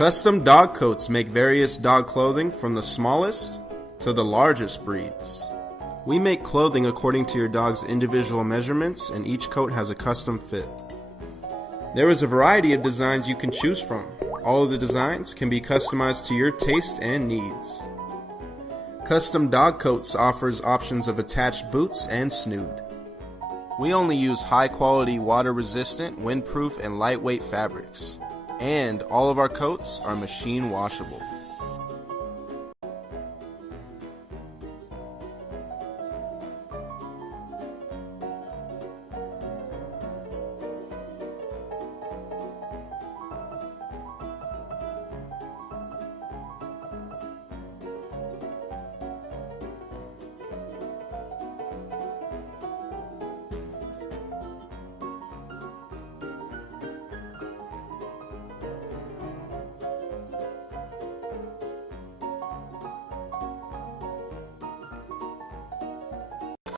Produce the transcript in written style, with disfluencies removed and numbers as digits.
Custom dog coats make various dog clothing from the smallest to the largest breeds. We make clothing according to your dog's individual measurements, and each coat has a custom fit. There is a variety of designs you can choose from. All of the designs can be customized to your taste and needs. Custom Dog Coats offers options of attached boots and snood. We only use high-quality, water-resistant, windproof, and lightweight fabrics. And all of our coats are machine washable.